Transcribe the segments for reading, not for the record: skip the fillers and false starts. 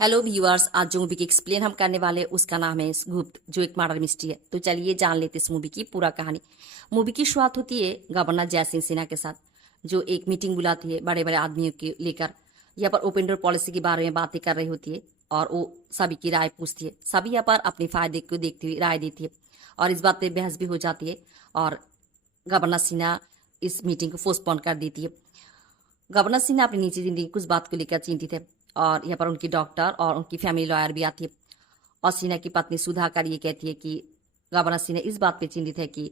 Hello viewers, आज जो movie की एक्सप्लेन हम करने वाले हैं उसका नाम है गुप्त, जो एक मर्डर मिस्ट्री है। तो चलिए जान लेते इस मूवी की पूरा कहानी। मूवी की शुरुआत होती है गवर्नर जयसिंह सिन्हा के साथ, जो एक मीटिंग बुलाती है बड़े बड़े आदमियों के लेकर। यहाँ पर ओपन डोर पॉलिसी के बारे में बातें कर रही होती है और वो सभी की राय पूछती है। सभी यहाँ पर अपने फायदे को देखते हुए राय देती है और इस बात पर बहस भी हो जाती है और गवर्नर सिन्हा इस मीटिंग को पोस्टपोन कर देती है। गवर्नर सिन्हा अपनी निजी जिंदगी की कुछ बात को लेकर चिंतित है और यहाँ पर उनकी डॉक्टर और उनकी फैमिली लॉयर भी आती है। और सिन्हा की पत्नी सुधाकर ये कहती है कि गवर्नर सिन्हा इस बात पे चिंतित है कि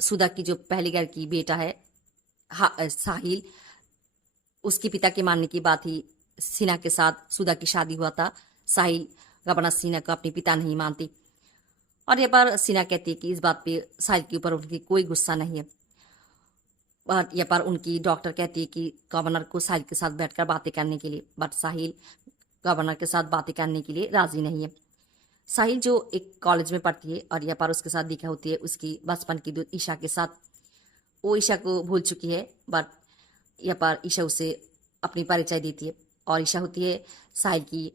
सुधा की जो पहले घर की बेटा है साहिल, उसके पिता के मानने की बात ही सिन्हा के साथ सुधा की शादी हुआ था। साहिल गवर्नर सिन्हा को अपने पिता नहीं मानती और यहाँ पर सिन्हा कहती है कि इस बात पे साहिल के ऊपर उनकी कोई गुस्सा नहीं है। और यहाँ पर उनकी डॉक्टर कहती है कि गवर्नर को साहिल के साथ बैठकर बातें करने के लिए, बट साहिल गवर्नर के साथ बातें करने के लिए राजी नहीं है। साहिल जो एक कॉलेज में पढ़ती है और यहाँ पर उसके साथ दिखा होती है उसकी बचपन की दोस्त ईशा के साथ। वो ईशा को भूल चुकी है, बट यहाँ पर ईशा उसे अपनी परिचय देती है और ईशा होती है साहिल की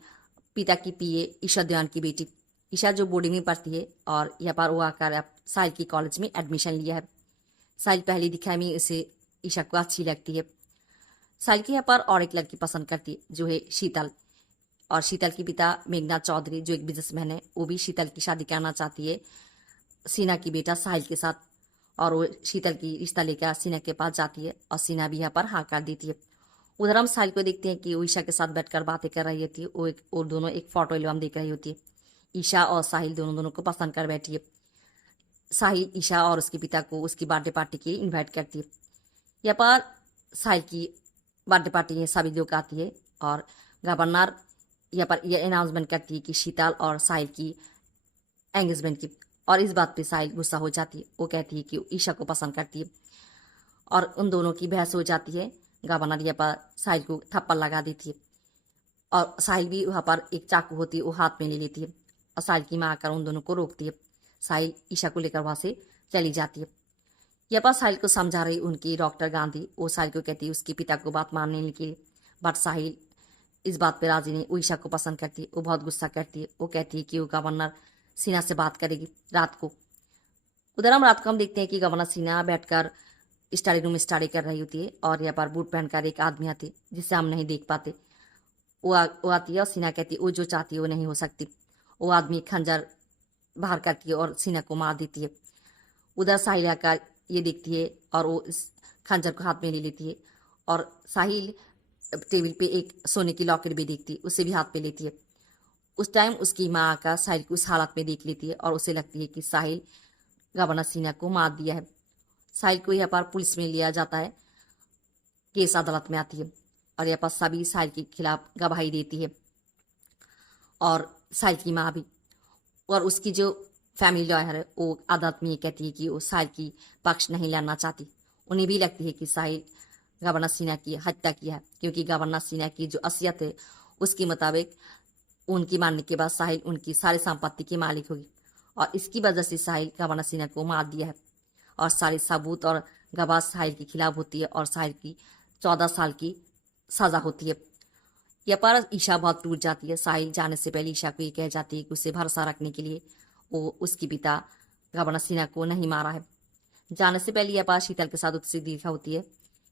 पिता की पीए ईशा दयान की बेटी। ईशा जो बोर्डिंग में पढ़ती है और यहाँ पर वो आकर अब साहिल की कॉलेज में एडमिशन लिया है। साहिल पहली दिखाई में उसे ईशा को अच्छी लगती है। साहिल के यहाँ पर और एक लड़की पसंद करती है जो है शीतल। और शीतल की पिता मेघनाथ चौधरी जो एक बिजनेसमैन है, वो भी शीतल की शादी करना चाहती है सिन्हा की बेटा साहिल के साथ। और वो शीतल की रिश्ता लेकर सिन्हा के पास जाती है और सिन्हा भी यहाँ पर हाँ कर देती है। उधर हम साहिल को देखते हैं कि वो ईशा के साथ बैठकर बातें कर रही होती है। वो एक और दोनों एक फोटो एल्बम देख रही होती है। ईशा और साहिल दोनों दोनों को पसंद कर बैठी है। साहिल ईशा और उसके पिता को उसकी बर्थडे पार्टी के लिए इन्वाइट करती है। यहाँ पर साहिल की बर्थडे पार्टी में सभी लोग आती है और गवर्नर यहाँ पर यह अनाउंसमेंट करती है कि शीतल और साहिल की एंगेजमेंट की। और इस बात पे साहिल गुस्सा हो जाती है। वो कहती है कि वो ईशा को पसंद करती है और उन दोनों की बहस हो जाती है। गवर्नर यहाँ पर साहिल को थप्पड़ लगा देती है और साहिल भी वहाँ पर एक चाकू होती है वो हाथ में ले लेती है और साहिल की माँ आकर उन दोनों को रोकती है। साहिल ईशा को लेकर वहाँ से चली जाती है। यहाँ पर साहिल को समझा रही उनकी डॉक्टर गांधी, वो साहिल को कहती है उसके पिता को बात मानने के लिए, बट साहिल इस बात पे राजी नहीं। वो ईशा को पसंद करती है। वो बहुत गुस्सा करती है। वो कहती है कि वो गवर्नर सिन्हा से बात करेगी रात को। उधर हम रात को हम देखते हैं कि गवर्नर सिन्हा बैठकर स्टडी रूम में स्टडी कर रही होती है और यहाँ पर बूट पहनकर एक आदमी आती है जिसे हम नहीं देख पाते। वो आती है और सिन्हा कहती है वो जो चाहती है वो नहीं हो सकती। वो आदमी खंजर बाहर करती है और सिन्हा को मार देती है। उधर साहिल आकर ये देखती है और वो इस खंजर को हाथ में ले लेती है और साहिल टेबल पे एक सोने की लॉकेट भी देखती है, उसे भी हाथ पे लेती है। उस टाइम उसकी माँ आकर साहिल को उस हालत में देख लेती है और उसे लगती है कि साहिल गवर्नर सिन्हा को मार दिया है। साहिल को यहाँ पर पुलिस में लिया जाता है। केस अदालत में आती है और यहाँ पर सभी साहिल के खिलाफ गवाही देती है और साहिल की माँ भी। और उसकी जो फैमिली लॉयर है वो अदालत में ये कहती है कि वो साहिल की पक्ष नहीं लेना चाहती। उन्हें भी लगती है कि साहिल गवर्नर सिन्हा की हत्या किया है, क्योंकि गवर्नर सिन्हा की जो असलियत है उसके मुताबिक उनकी मानने के बाद साहिल उनकी सारी संपत्ति की मालिक होगी और इसकी वजह से साहिल गवर्नर सिन्हा को मार दिया है। और सारे सबूत और गवाह साहिल के खिलाफ होती है और साहिल की 14 साल की सजा होती है। यह पर ईशा बहुत टूट जाती है। साहिल जाने से पहले ईशा को ये कह जाती है कि उसे भरोसा रखने के लिए वो उसके पिता गवर्नर सिन्हा को नहीं मारा है। जाने से पहले यह बात शीतल के साथ उससे देखा होती है।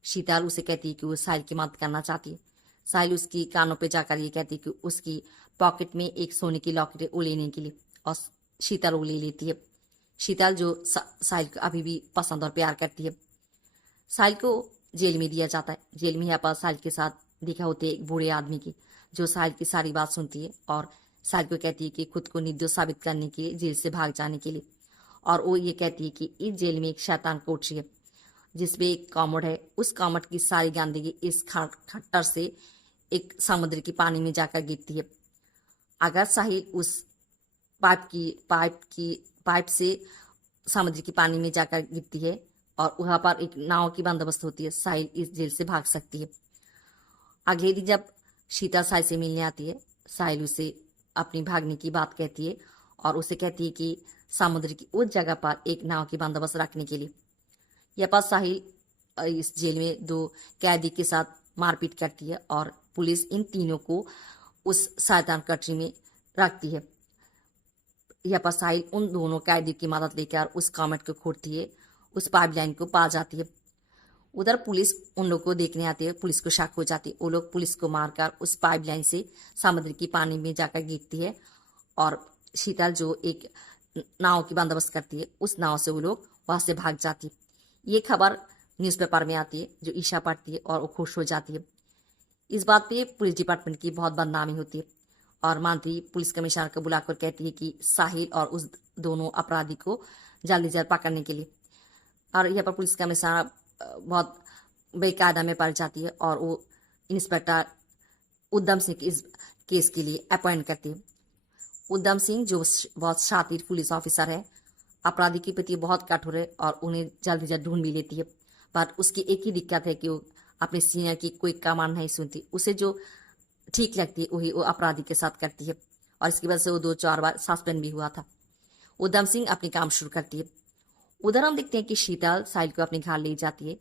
शीतल उसे कहती है कि वो साहिल की मदद करना चाहती है। साहिल उसकी कानों पे जाकर ये कहती है कि उसकी पॉकेट में एक सोने की लॉकेट है वो लेने के लिए, और शीतल वो ले लेती है। शीतल जो साहिल को अभी भी पसंद और प्यार करती है। साहिल को जेल में दिया जाता है। जेल में यहाँ पर साहिल के साथ देखा होते है एक बूढ़े आदमी की, जो साहिल की सारी बात सुनती है और साहिल को कहती है कि खुद को निर्दोष साबित करने के लिए जेल से भाग जाने के लिए। और वो ये कहती है कि इस जेल में एक शैतान कोठरी है जिसमें एक कॉमोड है। उस कॉमोड की सारी गंदगी इस खट्टर से एक समुद्र की पानी में जाकर गिरती है। अगर साहिल उस पाइप से समुद्र की पानी में जाकर गिरती है और वहाँ पर एक नाव की बंदोबस्त होती है, साहिल इस जेल से भाग सकती है। अगले दिन जब शीतल साहिल से मिलने आती है, साहिल उसे अपनी भागने की बात कहती है और उसे कहती है कि समुद्र की उस जगह पर एक नाव की बंदोबस्त रखने के लिए। यह पर साहिल इस जेल में 2 कैदी के साथ मारपीट करती है और पुलिस इन तीनों को उस शैतान कटरी में रखती है। यहाँ पर साहिल उन दोनों कैदी की मदद लेकर उस कॉमेट को खोदती है, उस पाइपलाइन को पा जाती है। उधर पुलिस उन लोग को देखने आती है, पुलिस को शक हो जाती है। वो लोग पुलिस को मारकर उस पाइपलाइन से समुद्र की पानी में जाकर गिरती है और शीतल जो एक नाव की बंदोबस्त करती है, उस नाव से वो लोग वहां से भाग जाती है। ये खबर न्यूज़पेपर में आती है, जो ईशा पढ़ती है और वो खुश हो जाती है। इस बात पे पुलिस डिपार्टमेंट की बहुत बदनामी होती है और मंत्री पुलिस कमिश्नर को बुलाकर कहती है कि साहिल और उस दोनों अपराधी को जल्दी जल्द पकड़ने के लिए। और यहाँ पर पुलिस कमिश्नर बहुत बेकायदा में पड़ जाती है और वो इंस्पेक्टर उद्यम सिंह इस केस के लिए अपॉइंट करती है। उद्यम सिंह जो बहुत शातिर पुलिस ऑफिसर है, अपराधी के प्रति बहुत कठोर है और उन्हें जल्द से जल्द ढूंढ भी लेती है। पर उसकी एक ही दिक्कत है कि वो अपने सीनियर की कोई कमांड नहीं सुनती। उसे जो ठीक लगती है वही वो अपराधी के साथ करती है और इसकी वजह से वो 2-4 बार सस्पेंड भी हुआ था। उद्यम सिंह अपनी काम शुरू करती है। उधर हम देखते हैं कि शीतल साहिल को अपने घर ले जाती है।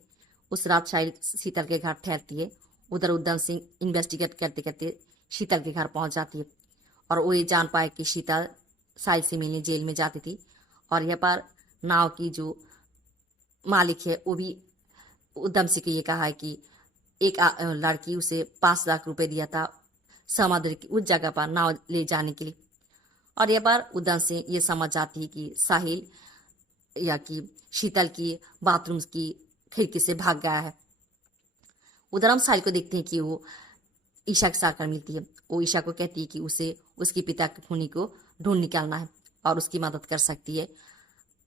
उस रात साहिल शीतल के घर ठहरती है। उधर उद्यम सिंह इन्वेस्टिगेट करते करते शीतल के घर पहुंच जाती है और वो ये जान पाए कि शीतल साहिल से मिलने जेल में जाती थी। और यहाँ पर नाव की जो मालिक है वो भी उद्यम सिंह को ये कहा है कि एक लड़की उसे 5 लाख रुपए दिया था समुद्र की उस जगह पर नाव ले जाने के लिए। और यह बार उद्यम सिंह ये समझ जाती है कि साहिल या कि शीतल की बाथरूम की खिड़की से भाग गया है। उधर हम साहिल को देखते हैं कि वो ईशा के साथ मिलती है। वो ईशा को कहती है कि उसे उसके पिता के खूनी को ढूंढ निकालना है और उसकी मदद कर सकती है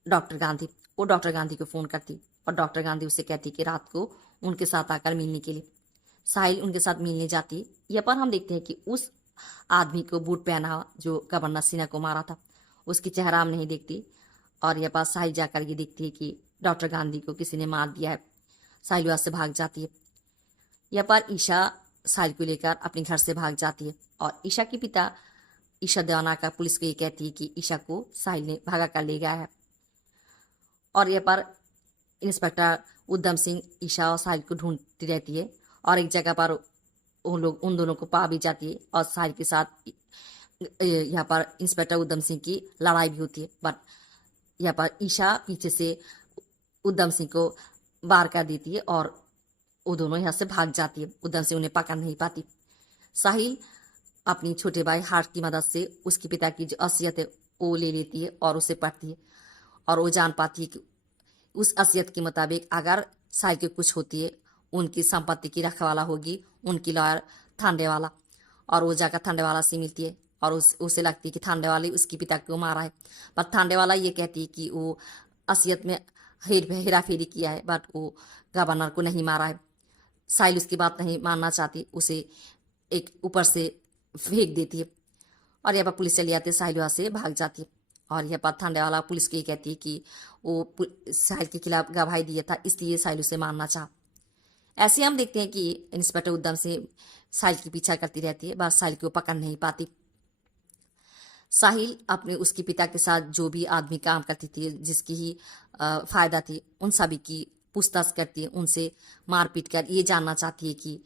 डॉक्टर गांधी। वो डॉक्टर गांधी को फ़ोन करती और डॉक्टर गांधी उसे कहती कि रात को उनके साथ आकर मिलने के लिए। साहिल उनके साथ मिलने जाती। यहाँ पर हम देखते हैं कि उस आदमी को बूट पहना जो गवर्नर सिन्हा को मारा था, उसकी चेहरा हम नहीं देखती। और यह बात साहिल जाकर ये देखती है कि डॉक्टर गांधी को किसी ने मार दिया है। साहिल वहाँ से भाग जाती है। यह पर ईशा साहिल को लेकर अपने घर से भाग जाती है और ईशा के पिता ईशा देवाना का पुलिस को ये कहती है कि ईशा को साहिल ने भगा कर ले गया है। और यह पर इंस्पेक्टर उद्यम सिंह ईशा और साहिल को ढूंढती रहती है और एक जगह पर वो लोग उन दोनों को पा भी जाती है और साहिल के साथ यहाँ पर इंस्पेक्टर उद्यम सिंह की लड़ाई भी होती है। बट यहाँ पर ईशा पीछे से उद्यम सिंह को बार कर देती है और वो दोनों यहाँ से भाग जाती है। उद्यम सिंह उन्हें पकड़ नहीं पाती। साहिल अपनी छोटे भाई हार्ट की मदद से उसके पिता की जो असलियत है वो ले लेती है और उसे पढ़ती है और वो जान पाती है कि उस असलियत के मुताबिक अगर साहिल की कुछ होती है, उनकी संपत्ति की रखवाला होगी उनकी लॉयर थांडेवाला। और वो जाकर थांडेवाला से मिलती है और उसे लगती है कि थांडेवाला उसके पिता को मारा है। पर थांडेवाला ये कहती है कि वो असलियत में हेरा फेरी किया है, बट वो गवर्नर को नहीं मारा है। साहिल उसकी बात नहीं मानना चाहती, उसे एक ऊपर से फेंक देती है और यहाँ पर पुलिस चली आती है। साहिल वहाँ से भाग जाती है और यह पर थांडेवाला पुलिस को ये कहती है कि वो साहिल के खिलाफ गवाही दिया था, इसलिए साहिल उसे मारना चाहा। ऐसे हम देखते हैं कि इंस्पेक्टर उद्यम से साहिल की पीछा करती रहती है, बस साहिल को पकड़ नहीं पाती। साहिल अपने उसके पिता के साथ जो भी आदमी काम करती थी, जिसकी ही फायदा थी, उन सभी की पूछताछ करती है, उनसे मारपीट कर ये जानना चाहती है कि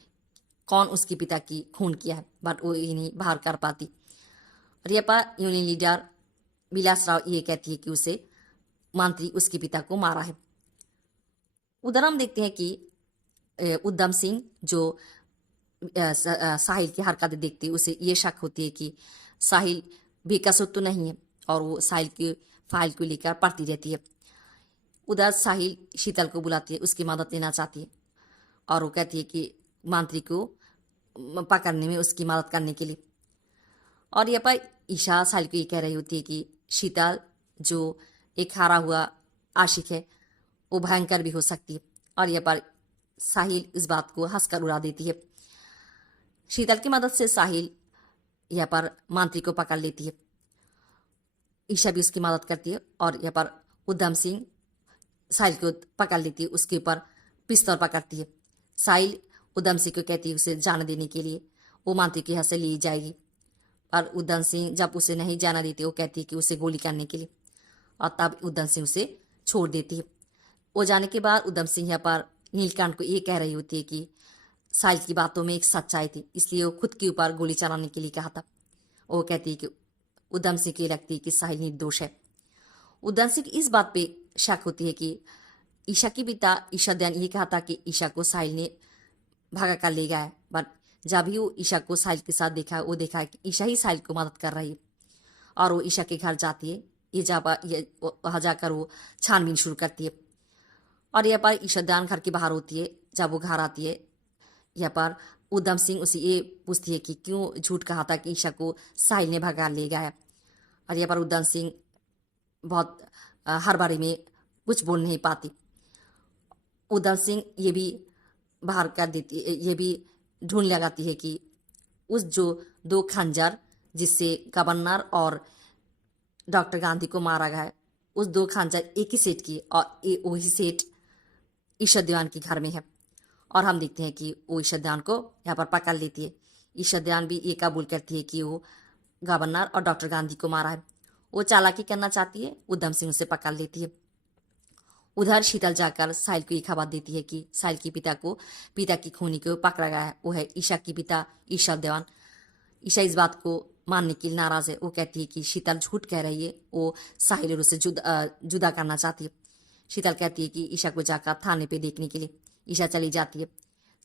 कौन उसके पिता की खून किया है, बट वो ये नहीं बाहर कर पाती। और यह पर यूनियन लीडर विलास राव ये कहती है कि उसे मंत्री उसके पिता को मारा है। उधर हम देखते हैं कि उद्यम सिंह जो साहिल की हरकतें देखती है, उसे ये शक होती है कि साहिल बेकसूर तो नहीं है और वो साहिल की फाइल को लेकर पढ़ती रहती है। उधर साहिल शीतल को बुलाती है, उसकी मदद लेना चाहती है और वो कहती है कि मंत्री को पकड़ने में उसकी मदद करने के लिए। और यहाँ पर ईशा साहिल को ये कह रही होती है कि शीतल जो एक हारा हुआ आशिक है वो भयंकर भी हो सकती है। और यहाँ पर साहिल इस बात को हंसकर उड़ा देती है। शीतल की मदद से साहिल यहाँ पर मंत्री को पकड़ लेती है। ईशा भी उसकी मदद करती है और यहाँ पर उद्यम सिंह साहिल को पकड़ लेती है, उसके ऊपर पिस्तौल पकड़ती है। साहिल उद्यम सिंह को कहती है उसे जाने देने के लिए, वो मंत्री के यहाँ से ली जाएगी। और उद्यम सिंह जब उसे नहीं जाना देती, वो कहती है कि उसे गोली करने के लिए, और तब उद्यम सिंह उसे छोड़ देती है। वो जाने के बाद उद्यम सिंह यहाँ पर नीलकंठ को ये कह रही होती है कि साहिल की बातों में एक सच्चाई थी, इसलिए वो खुद के ऊपर गोली चलाने के लिए कहा था। वो कहती है कि उधम सिंह की लगती है कि साहिल निर्दोष है। उधम सिंह इस बात पे शक होती है कि ईशा के पिता ईशा दयान ये कहा था कि ईशा को साहिल ने भागा कर ले गया है, बट जब भी वो ईशा को साहिल के साथ देखा, वो देखा है कि ईशा ही साहिल को मदद कर रही है। और वो ईशा के घर जाती है। वहाँ जाकर वो छानबीन शुरू करती है। और यहाँ पर ईशा दयान घर के बाहर होती है। जब वो घर आती है, यहाँ पर उधम सिंह उसे ये पूछती है कि क्यों झूठ कहा था कि ईशा को साहिल ने भगा ले गया है। और यहाँ पर उधम सिंह बहुत हर बारे में कुछ बोल नहीं पाती। उधम सिंह ये भी बाहर कर देती, ये भी ढूंढ लगाती है कि उस जो 2 खंजर जिससे गवर्नर और डॉक्टर गांधी को मारा गया है, उस 2 खंजर एक ही सेठ की, और वही सेठ ईशा दयान के घर में है। और हम देखते हैं कि वो ईशा दयान को यहाँ पर पकड़ लेती है। ईशा दयान भी ये कबूल करती है कि वो गवर्नर और डॉक्टर गांधी को मारा है। वो चालाकी करना चाहती है, उधम सिंह उसे पकड़ लेती है। उधर शीतल जाकर साहिल को ये खबर देती है कि साहिल के पिता की खूनी को पकड़ा गया है। वो है ईशा की पिता ईशा दयान। ईशा इस बात को मानने के लिए नाराज है। वो कहती है कि शीतल झूठ कह रही है, वो साहिल और उसे जुदा करना चाहती है। शीतल कहती है कि ईशा को जाकर थाने पे देखने के लिए। ईशा चली जाती है।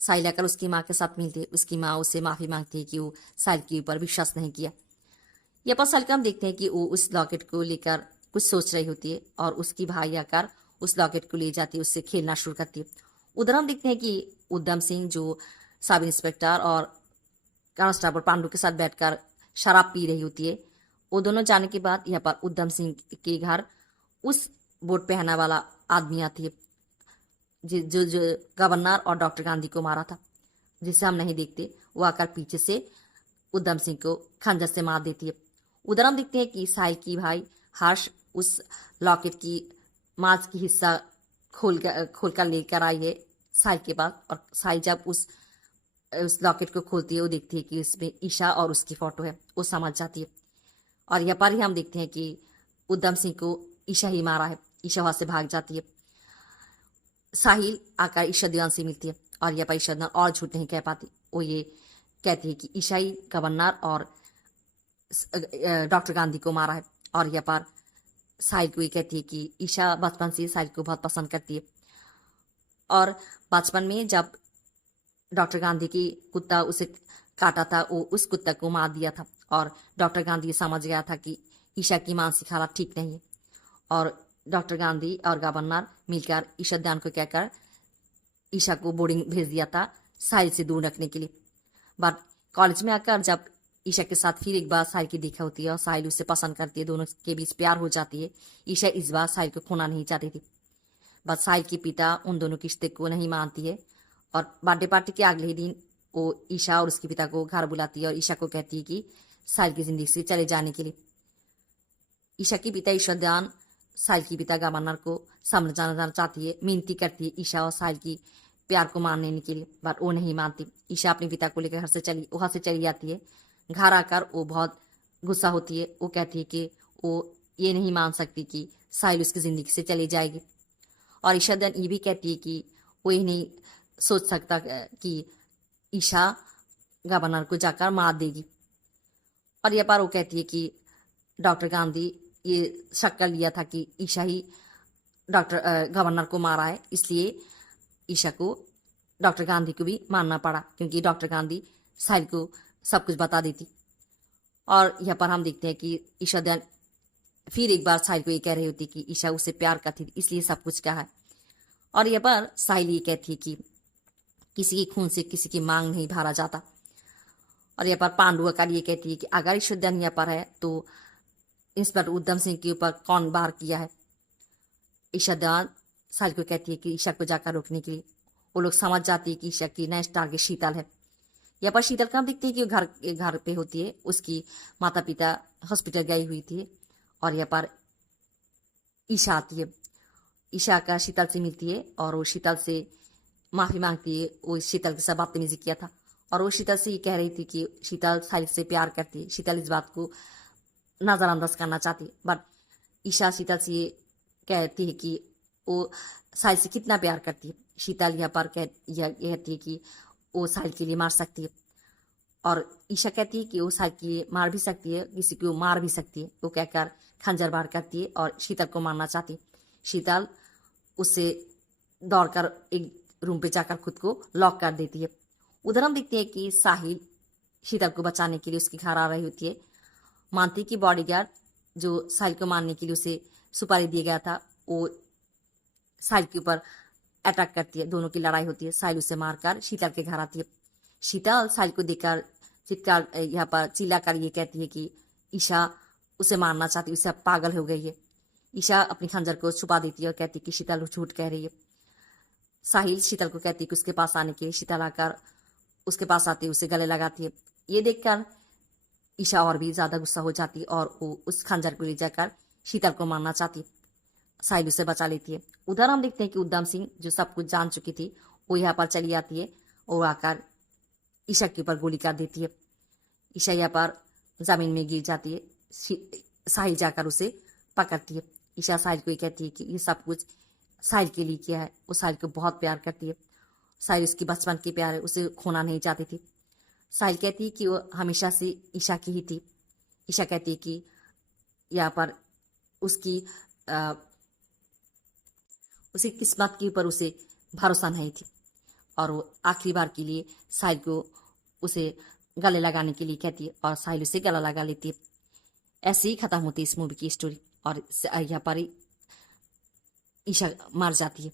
साहिल आकर उसकी माँ के साथ मिलती है। उसकी माँ उससे माफ़ी मांगती है कि वो साहिल के ऊपर विश्वास नहीं किया। यहाँ पर साहिल का हम देखते हैं कि वो उस लॉकेट को लेकर कुछ सोच रही होती है, और उसकी भाई आकर उस लॉकेट को ले जाती है, उससे खेलना शुरू करती है। उधर हम देखते हैं कि उधम सिंह जो सब इंस्पेक्टर और कांस्टेबल पांडु के साथ बैठकर शराब पी रही होती है। वो दोनों जाने के बाद यहाँ पर उधम सिंह के घर उस वोट पहना वाला आदमी आती है जो गवर्नर और डॉक्टर गांधी को मारा था, जिसे हम नहीं देखते। वो आकर पीछे से उधम सिंह को खंजर से मार देती है। उधर हम देखते हैं कि साहिल की भाई हर्ष उस लॉकेट की मांस की हिस्सा खोल कर लेकर आई है साहिल के पास। और साहिल जब उस लॉकेट को खोलती है, वो देखती है कि उसमें ईशा और उसकी फोटो है। वो समझ जाती है। और यहाँ पर ही हम देखते हैं कि उधम सिंह को ईशा ही मारा है। ईशा वहां से भाग जाती है। साहिल आकर ईशा दयान से मिलती है, और यहाँ पर ईशा दयान और झूठ नहीं कह पाती। वो ये कहती है कि ईशा ही गवर्नर और डॉक्टर गांधी को मारा है। और यहाँ पर साहिल को ये कहती है कि ईशा बचपन से साहिल को बहुत पसंद करती है, और बचपन में जब डॉक्टर गांधी की कुत्ता उसे काटा था, वो उस कुत्ता को मार दिया था। और डॉक्टर गांधी समझ गया था कि ईशा की मानसिक हालत ठीक नहीं है, और डॉक्टर गांधी और गवर्नर मिलकर ईशा दयान को कहकर ईशा को बोर्डिंग भेज दिया था साहिल से दूर रखने के लिए। बट कॉलेज में आकर जब ईशा के साथ फिर एक बार साहिल की देखा होती है और साहिल उसे पसंद करती है, दोनों के बीच प्यार हो जाती है। ईशा इस बार साहिल को खोना नहीं चाहती थी, बस साहिल के पिता उन दोनों के रिश्ते को नहीं मानती है। और बर्थडे पार्टी के अगले ही दिन वो ईशा और उसके पिता को घर बुलाती है और ईशा को कहती है कि साहिल की जिंदगी से चले जाने के लिए। ईशा के पिता ईशा दयान साहिल की पिता गवर्नर को समझाना चाहती है, मिनती करती है ईशा और साहिल की प्यार को मानने के लिए, बट वो नहीं मानती। ईशा अपने पिता को लेकर वहाँ से चली जाती है। घर आकर वो बहुत गुस्सा होती है। वो कहती है कि वो ये नहीं मान सकती कि साहिल उसकी ज़िंदगी से चली जाएगी। और ईशा दयान ये भी कहती है कि वो ये नहीं सोच सकता कि ईशा गवर्नर को जाकर मार देगी। और यह पर वो कहती है कि डॉक्टर गांधी ये शक कर लिया था कि ईशा ही गवर्नर को मारा है, इसलिए ईशा को डॉक्टर गांधी को भी मानना पड़ा, क्योंकि डॉक्टर गांधी साहिल को सब कुछ बता देती। और यहाँ पर हम देखते हैं कि ईशा दयान फिर एक बार साहिल को ये कह रही होती कि ईशा उससे प्यार करती थी, इसलिए सब कुछ कहा है। और यहाँ पर साहिल ये कहती है कि किसी के खून से किसी की मांग नहीं भरा जाता। और यहाँ पर पांडु आकर ये कहती है कि अगर ईशा दयान यहाँ पर है तो इंस्पेक्टर उधम सिंह के ऊपर कौन वार किया है। ईशा दयान साहिल को कहती है कि ईशा को जाकर रोकने के लिए। वो लोग समझ जाती है कि ईशा की नेक्स्ट टारगेट शीतल है। यहाँ पर शीतल का हम देखते हैं कि वो घर पे होती है। उसकी माता पिता हॉस्पिटल गई हुई थी, और यहाँ पर ईशा आती है। ईशा का शीतल से मिलती है और वो शीतल से माफ़ी मांगती है। वो शीतल के साथ बदतमीजी किया था, और वो शीतल से ये कह रही थी कि शीतल साहिल से प्यार करती है। शीतल इस बात को नज़रअंदाज करना चाहती है, बट ईशा शीतल से ये कहती है कि वो साहिल से कितना प्यार करती है। शीतल यहाँ पर कहती है कि वो साहिल के लिए मार सकती है। और ईशा कहती है कि वो साहिल के लिए मार भी सकती है, किसी को मार भी सकती है। वो कहकर खंजर बार करती है और शीतल को मारना चाहती है। शीतल उससे दौड़कर एक रूम पे जाकर खुद को लॉक कर देती है। उधर हम देखते हैं कि साहिल शीतल को बचाने के लिए उसके घर आ रही होती है। मानती की बॉडीगार्ड जो साहिल को मारने के लिए उसे सुपारी दिया गया था, वो साहिल के ऊपर अटैक करती है। दोनों की लड़ाई होती है। साहिल उसे मारकर शीतल के घर आती है। शीतल साहिल को देखकर चित्कार यहाँ पर चिल्ला कर ये कहती है कि ईशा उसे मारना चाहती है, उसे अब पागल हो गई है। ईशा अपनी खंजर को छुपा देती है और कहती है कि शीतल झूठ कह रही है। साहिल शीतल को कहती है कि उसके पास आने के लिए। शीतल आकर उसके पास आती है, उसे गले लगाती है। ये देखकर ईशा और भी ज्यादा गुस्सा हो जाती है और वो उस खंजर को ले जाकर शीतल को मारना चाहती है। साहिल उसे बचा लेती है। उधर हम देखते हैं कि उद्यम सिंह जो सब कुछ जान चुकी थी, वो यहाँ पर चली आती है और आकर ईशा के ऊपर गोली कर देती है। ईशा यहाँ पर जमीन में गिर जाती है। साहिल जाकर उसे पकड़ती है। ईशा साहिल को ये कहती है कि ये सब कुछ साहिल के लिए किया है। वो साहिल को बहुत प्यार करती है। साहिल उसकी बचपन की प्यार है, उसे खोना नहीं चाहती थी। साहिल कहती है कि वो हमेशा से ईशा की ही थी। ईशा कहती है कि यहाँ पर उसकी उसी किस्मत के ऊपर उसे भरोसा नहीं थी और वो आखिरी बार के लिए साहिल को उसे गले लगाने के लिए कहती है और साहिल उसे गला लगा लेती है। ऐसे ही खत्म होती है इस मूवी की स्टोरी और यहाँ पर ईशा मर जाती है।